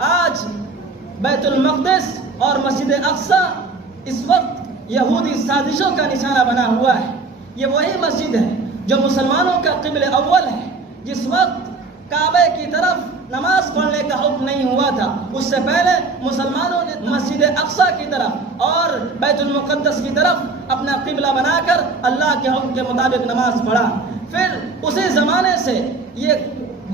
آج بیت المقدس اور مسجد اقصی اس وقت یہودی سازشوں کا نشانہ بنا ہوا ہے۔ یہ وہی مسجد ہے جو مسلمانوں کا قبلہ اول ہے۔ جس وقت کعبے کی طرف نماز پڑھنے کا حکم نہیں ہوا تھا، اس سے پہلے مسلمانوں نے مسجد اقصی کی طرف اور بیت المقدس کی طرف اپنا قبلہ بنا کر اللہ کے حکم کے مطابق نماز پڑھا۔ پھر اسی زمانے سے یہ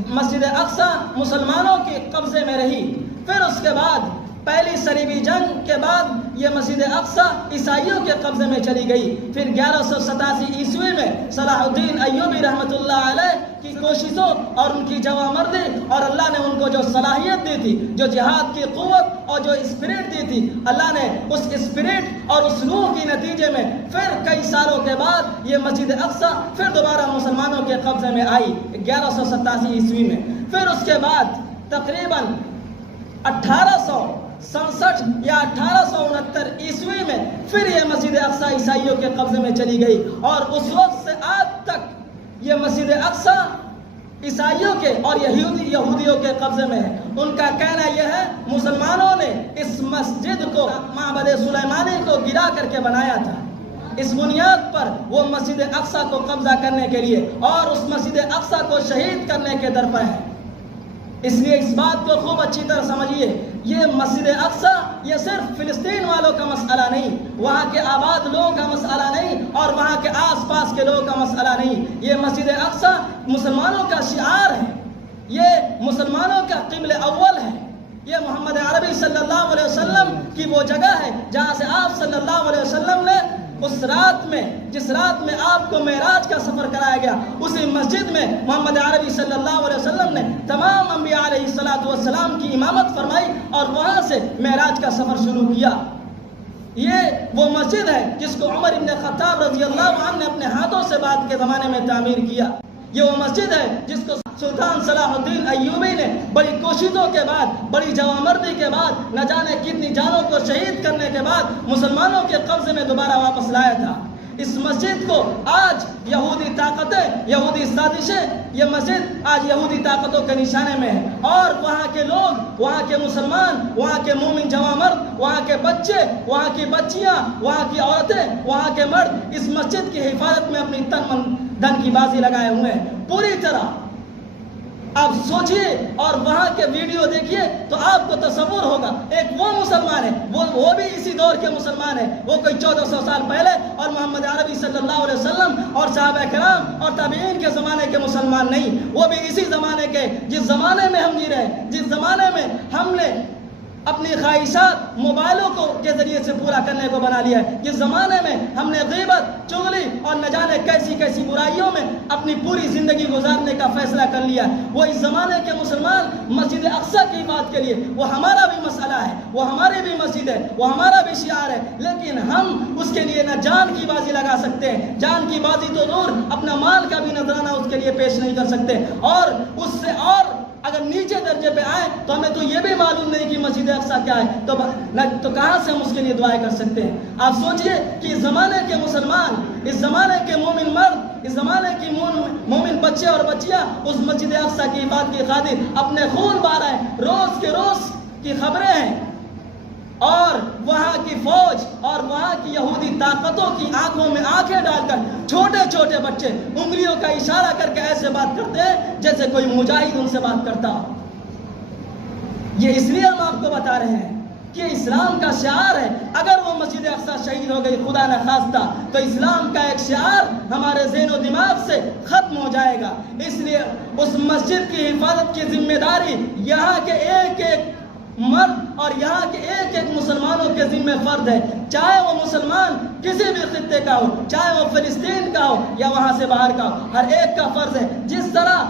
مسجد اقصی مسلمانوں کے قبضے میں رہی۔ پھر اس کے بعد پہلی صلیبی جنگ کے بعد یہ مسجد اقصی عیسائیوں کے قبضے میں چلی گئی۔ پھر 1187 عیسوی میں صلاح الدین ایوبی رحمۃ اللہ علیہ کی کوششوں اور ان کی جوامردی اور اللہ نے ان کو جو صلاحیت دی تھی، جو جہاد کی قوت اور جو اسپرٹ دی تھی، اللہ نے اس اسپرٹ اور اس روح کے نتیجے میں پھر کئی سالوں کے بعد یہ مسجد اقصی پھر دوبارہ مسلمانوں کے قبضے میں آئی 1187 عیسوی میں۔ پھر اس کے بعد تقریباً 1867 یا 1869 عیسوی میں پھر یہ مسجد اقصی عیسائیوں کے قبضے میں چلی گئی، اور اس وقت سے آج تک یہ مسجد اقصی عیسائیوں کے اور یہودیوں کے قبضے میں ہے۔ ان کا کہنا یہ ہے مسلمانوں نے اس مسجد کو معبد سلیمانی کو گرا کر کے بنایا تھا، اس بنیاد پر وہ مسجد اقصی کو قبضہ کرنے کے لیے اور اس مسجد اقصی کو شہید کرنے کے درپے ہے۔ اس لیے اس بات کو خوب اچھی طرح سمجھیے، یہ مسجد اقصی یہ صرف فلسطین والوں کا مسئلہ نہیں، وہاں کے آباد لوگوں کا مسئلہ نہیں، اور وہاں کے آس پاس کے لوگوں کا مسئلہ نہیں۔ یہ مسجد اقصی مسلمانوں کا شعار ہے، یہ مسلمانوں کا قبلہ اول ہے، یہ محمد عربی صلی اللہ علیہ وسلم کی وہ جگہ ہے جہاں سے آپ صلی اللہ علیہ وسلم نے اس رات میں جس رات میں آپ کو معراج کا سفر کرایا گیا، اسی مسجد میں محمد عربی صلی اللہ علیہ وسلم نے تمام انبیاء علیہ السلام کی امامت فرمائی اور وہاں سے معراج کا سفر شروع کیا۔ یہ وہ مسجد ہے جس کو عمر ابن خطاب رضی اللہ عنہ نے اپنے ہاتھوں سے بعد کے زمانے میں تعمیر کیا۔ یہ وہ مسجد ہے جس کو سلطان صلاح الدین ایوبی نے بڑی کوششوں کے بعد، بڑی جوامردی کے بعد، نہ جانے کتنی جانوں کو شہید کرنے کے بعد مسلمانوں کے قبضے میں دوبارہ واپس لایا تھا۔ اس مسجد کو آج یہودی طاقتیں، یہودی سازشیں، یہ مسجد آج یہودی طاقتوں کے نشانے میں ہے، اور وہاں کے لوگ، وہاں کے مسلمان، وہاں کے مومن جوامرد، وہاں کے بچے، وہاں کی بچیاں، وہاں کی عورتیں، وہاں کے مرد اس مسجد کی حفاظت میں اپنی تن من دھن کی بازی لگائے ہوئے ہیں پوری طرح۔ آپ سوچئے اور وہاں کے ویڈیو دیکھیے تو آپ کو تصور ہوگا، ایک وہ مسلمان ہے، وہ بھی اسی دور کے مسلمان ہے، وہ کوئی 1400 سال پہلے اور محمد عربی صلی اللہ علیہ وسلم اور صحابہ کرام اور تابعین کے زمانے کے مسلمان نہیں، وہ بھی اسی زمانے کے، جس زمانے میں ہم جی رہے ہیں، جس زمانے میں ہم نے اپنی خواہشات موبائلوں کے ذریعے سے پورا کرنے کو بنا لیا ہے، جس زمانے میں ہم نے غیبت، چغلی اور نہ جانے کیسی کیسی برائیوں میں اپنی پوری زندگی گزارنے کا فیصلہ کر لیا ہے، وہ اس زمانے کے مسلمان مسجد اقصی کی بات کے لیے، وہ ہمارا بھی مسئلہ ہے، وہ ہماری بھی مسجد ہے، وہ ہمارا بھی شعار ہے، لیکن ہم اس کے لیے نہ جان کی بازی لگا سکتے ہیں، جان کی بازی تو دور، اپنا مال کا بھی نذرانہ اس کے لیے پیش نہیں کر سکتے، اور اس سے اور اگر نیچے درجے پہ آئے تو ہمیں تو یہ بھی معلوم نہیں کہ مسجد اقصی کیا ہے، تو کہاں سے ہم اس کے لیے دعائیں کر سکتے ہیں؟ آپ سوچئے کہ اس زمانے کے مسلمان، اس زمانے کے مومن مرد، اس زمانے کی مومن بچے اور بچیاں اس مسجد اقصی کی حفاظت کی خاطر اپنے خون بہا رہے ہیں، روز کے روز کی خبریں ہیں، اور وہاں کی فوج اور وہاں کی یہودی طاقتوں کی آنکھوں میں آنکھیں ڈال کر چھوٹے چھوٹے بچے انگلیوں کا اشارہ کر کے ایسے بات کرتے ہیں جیسے کوئی مجاہد ان سے بات کرتا ہو۔ یہ اس لیے ہم آپ کو بتا رہے ہیں کہ اسلام کا شعار ہے، اگر وہ مسجد اقصی شہید ہو گئی خدا نہ خواستہ تو اسلام کا ایک شعار ہمارے ذہن و دماغ سے ختم ہو جائے گا۔ اس لیے اس مسجد کی حفاظت کی ذمہ داری یہاں کے ایک ایک مرد اور یہاں کے ایک ایک مسلمانوں کے ذمہ فرض ہے، چاہے وہ مسلمان کسی بھی خطے کا ہو، چاہے وہ فلسطین کا ہو یا وہاں سے باہر کا ہو، ہر ایک کا فرض ہے۔ جس طرح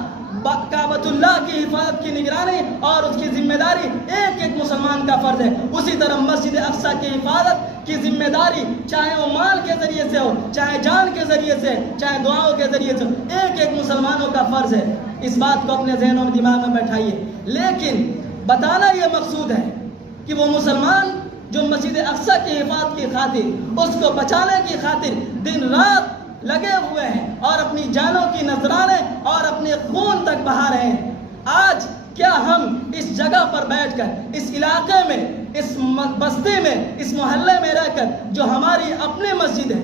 کعبۃ اللہ کی حفاظت کی نگرانی اور اس کی ذمہ داری ایک ایک مسلمان کا فرض ہے، اسی طرح مسجد اقصی کی حفاظت کی ذمہ داری چاہے وہ مال کے ذریعے سے ہو، چاہے جان کے ذریعے سے، چاہے دعاؤں کے ذریعے سے ہو، ایک ایک مسلمانوں کا فرض ہے۔ اس بات کو اپنے ذہن و دماغ میں بیٹھائیے، لیکن بتانا یہ مقصود ہے کہ وہ مسلمان جو مسجد اقصی کی حفاظت کی خاطر، اس کو بچانے کی خاطر دن رات لگے ہوئے ہیں اور اپنی جانوں کی نذرانے اور اپنے خون تک بہا رہے ہیں۔ آج کیا ہم اس جگہ پر بیٹھ کر، اس علاقے میں، اس بستی میں، اس محلے میں رہ کر جو ہماری اپنی مسجد ہے،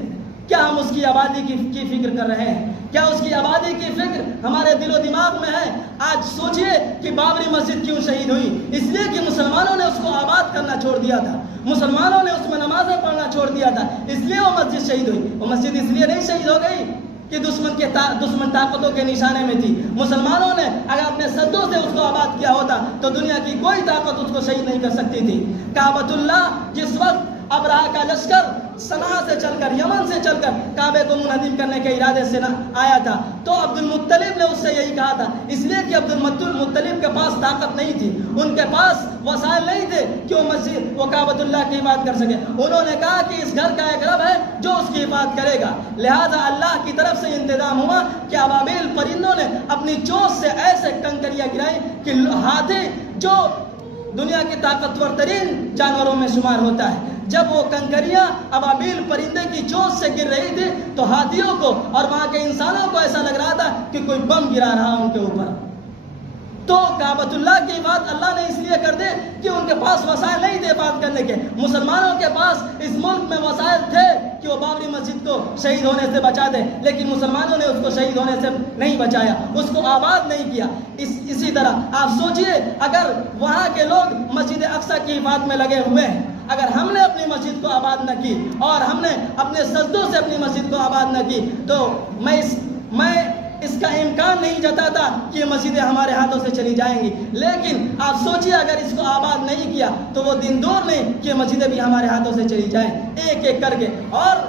کیا ہم اس کی آبادی کی فکر کر رہے ہیں؟ کیا اس کی آبادی کی فکر ہمارے دل و دماغ میں ہے؟ آج سوچئے کہ بابری مسجد کیوں شہید ہوئی؟ اس لیے کہ مسلمانوں نے اس کو آباد کرنا چھوڑ دیا تھا، مسلمانوں نے اس میں نمازیں پڑھنا چھوڑ دیا تھا، اس لیے وہ مسجد شہید ہوئی۔ وہ مسجد اس لیے نہیں شہید ہو گئی کہ دشمن طاقتوں کے نشانے میں تھی۔ مسلمانوں نے اگر اپنے سدوں سے اس کو آباد کیا ہوتا تو دنیا کی کوئی طاقت اس کو شہید نہیں کر سکتی تھی۔ کعبۃ اللہ جس وقت ابرہہ کا لشکر صنعاء سے چل کر، یمن سے چل کر کعبے کو منہدم کرنے کے ارادے سے آیا تھا تو عبد المطلب نے اس سے یہی کہا تھا، اس لیے کہ عبد المطلب کے پاس طاقت نہیں تھی، ان کے پاس وسائل نہیں تھے کہ وہ کعبۃ اللہ کی حفاظت کر سکے۔ انہوں نے کہا کہ اس گھر کا ایک رب ہے جو اس کی حفاظت کرے گا، لہذا اللہ کی طرف سے انتظام ہوا کہ ابابیل پرندوں نے اپنی چونچ سے ایسے کنکریاں گرائی کہ ہاتھی جو دنیا کی طاقتور ترین جانوروں میں شمار ہوتا ہے، جب وہ کنکریاں ابابیل پرندے کی چونچ سے گر رہی تھی تو ہاتھیوں کو اور وہاں کے انسانوں کو ایسا لگ رہا تھا کہ کوئی بم گرا رہا ان کے اوپر۔ تو کعبۃ اللہ کی بات اللہ نے اس لیے کر دی کہ ان کے پاس وسائل نہیں تھے بات کرنے کے۔ مسلمانوں کے پاس اس ملک میں وسائل تھے کہ وہ بابری مسجد کو شہید ہونے سے بچا دے، لیکن مسلمانوں نے اس کو شہید ہونے سے نہیں بچایا، اس کو آباد نہیں کیا۔ اسی طرح آپ سوچئے اگر وہاں کے لوگ مسجد اقصی کی حفاظت میں لگے ہوئے ہیں، اگر ہم نے اپنی مسجد کو آباد نہ کی اور ہم نے اپنے سجدوں سے اپنی مسجد کو آباد نہ کی تو میں اس کا امکان نہیں جتاتا کہ یہ مسجدیں ہمارے ہاتھوں سے چلی جائیں گی۔ لیکن آپ سوچئے اگر اس کو آباد نہیں کیا تو وہ دن دور نہیں کہ مسجدیں بھی ہمارے ہاتھوں سے چلی جائیں ایک ایک کر کے۔ اور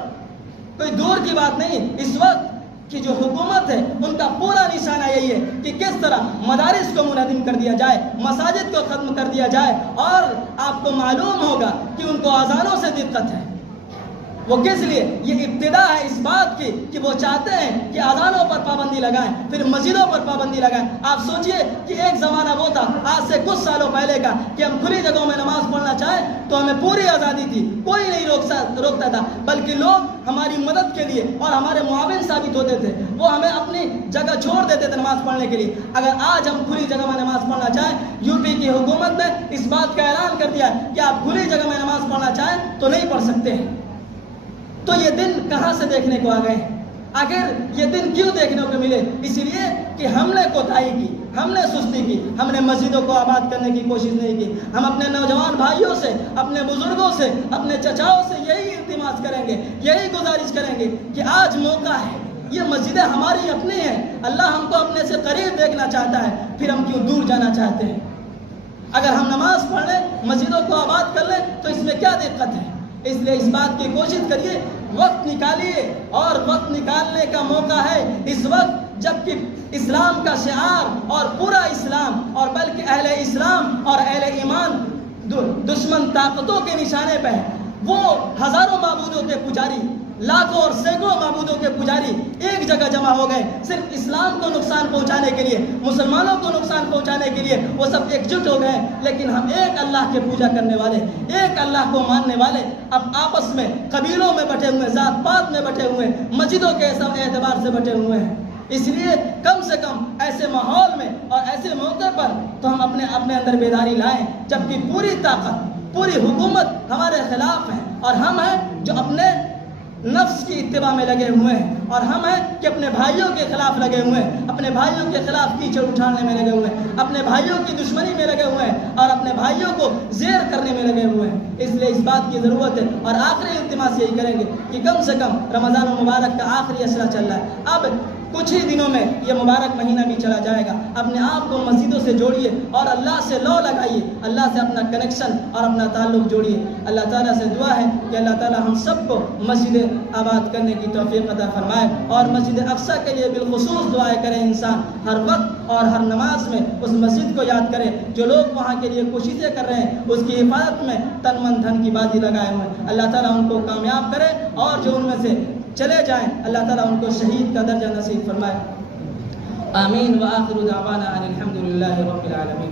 کوئی دور کی بات نہیں، اس وقت کی جو حکومت ہے ان کا پورا نشانہ یہی ہے کہ کس طرح مدارس کو منہدم کر دیا جائے، مساجد کو ختم کر دیا جائے۔ اور آپ کو معلوم ہوگا کہ ان کو اذانوں سے دقت ہے، وہ کس لیے؟ یہ ابتدا ہے اس بات کی کہ وہ چاہتے ہیں کہ اذانوں پر پابندی لگائیں، پھر مسجدوں پر پابندی لگائیں۔ آپ سوچئے کہ ایک زمانہ وہ تھا آج سے کچھ سالوں پہلے کا کہ ہم کھلی جگہوں میں نماز پڑھنا چاہیں تو ہمیں پوری آزادی تھی، کوئی نہیں روکتا تھا، بلکہ لوگ ہماری مدد کے لیے اور ہمارے معاون ثابت ہوتے تھے، وہ ہمیں اپنی جگہ چھوڑ دیتے تھے نماز پڑھنے کے لیے۔ اگر آج ہم کھلی جگہ میں نماز پڑھنا چاہیں، یو پی کی حکومت نے اس بات کا اعلان کر دیا کہ آپ کھلی جگہ میں نماز پڑھنا چاہیں تو نہیں پڑھ سکتے ہیں۔ تو یہ دن کہاں سے دیکھنے کو آ گئے؟ آخر یہ دن کیوں دیکھنے کو ملے؟ اس لیے کہ ہم نے کوتاہی کی، ہم نے سستی کی، ہم نے مسجدوں کو آباد کرنے کی کوشش نہیں کی۔ ہم اپنے نوجوان بھائیوں سے، اپنے بزرگوں سے، اپنے چچاؤں سے یہی التماس کریں گے، یہی گزارش کریں گے کہ آج موقع ہے، یہ مسجدیں ہماری اپنی ہیں، اللہ ہم کو اپنے سے قریب دیکھنا چاہتا ہے، پھر ہم کیوں دور جانا چاہتے ہیں؟ اگر ہم نماز پڑھ لیں، مسجدوں کو آباد کر لیں تو اس میں کیا دقت ہے؟ اس لیے اس بات کی کوشش کریے، وقت نکالیے، اور وقت نکالنے کا موقع ہے اس وقت جبکہ اسلام کا شعار اور پورا اسلام اور بلکہ اہل اسلام اور اہل ایمان دشمن طاقتوں کے نشانے پہ ہے۔ وہ ہزاروں معبودوں کے پجاری، لاکھوں اور سینکڑوں معبودوں کے پجاری ایک جگہ جمع ہو گئے صرف اسلام کو نقصان پہنچانے کے لیے، مسلمانوں کو نقصان پہنچانے کے لیے وہ سب ایک جٹ ہو گئے۔ لیکن ہم ایک اللہ کے پوجا کرنے والے، ایک اللہ کو ماننے والے اب آپس میں قبیلوں میں بٹے ہوئے، ذات پات میں بٹے ہوئے، مسجدوں کے اعتبار سے بٹے ہوئے ہیں۔ اس لیے کم سے کم ایسے ماحول میں اور ایسے موقع پر تو ہم اپنے اندر بیداری لائیں جبکہ پوری طاقت، پوری حکومت ہمارے خلاف ہے، اور ہم ہیں جو اپنے نفس کی اتباع میں لگے ہوئے ہیں، اور ہم ہیں کہ اپنے بھائیوں کے خلاف لگے ہوئے ہیں، اپنے بھائیوں کے خلاف کیچڑ اٹھانے میں لگے ہوئے ہیں، اپنے بھائیوں کی دشمنی میں لگے ہوئے ہیں، اور اپنے بھائیوں کو زیر کرنے میں لگے ہوئے ہیں۔ اس لیے اس بات کی ضرورت ہے، اور آخری التماس یہی کریں گے کہ کم سے کم رمضان المبارک کا آخری اشرا چل رہا ہے، اب کچھ ہی دنوں میں یہ مبارک مہینہ بھی چلا جائے گا۔ اپنے آپ کو مسجدوں سے جوڑیے اور اللہ سے لو لگائیے، اللہ سے اپنا کنیکشن اور اپنا تعلق جوڑیے۔ اللہ تعالیٰ سے دعا ہے کہ اللہ تعالیٰ ہم سب کو مسجد آباد کرنے کی توفیق عطا فرمائے، اور مسجد اقصی کے لیے بالخصوص دعائیں کرے انسان ہر وقت اور ہر نماز میں اس مسجد کو یاد کرے۔ جو لوگ وہاں کے لیے کوششیں کر رہے ہیں اس کی حفاظت میں تن من دھن کی بازی لگائے ہوئے ہیں، اللہ تعالیٰ ان کو کامیاب کرے، اور جو ان میں سے چلے جائیں اللہ تعالیٰ ان کو شہید کا درجہ نصیب فرمائے۔ آمین وآخر دعوانا ان الحمد للہ رب العالمین۔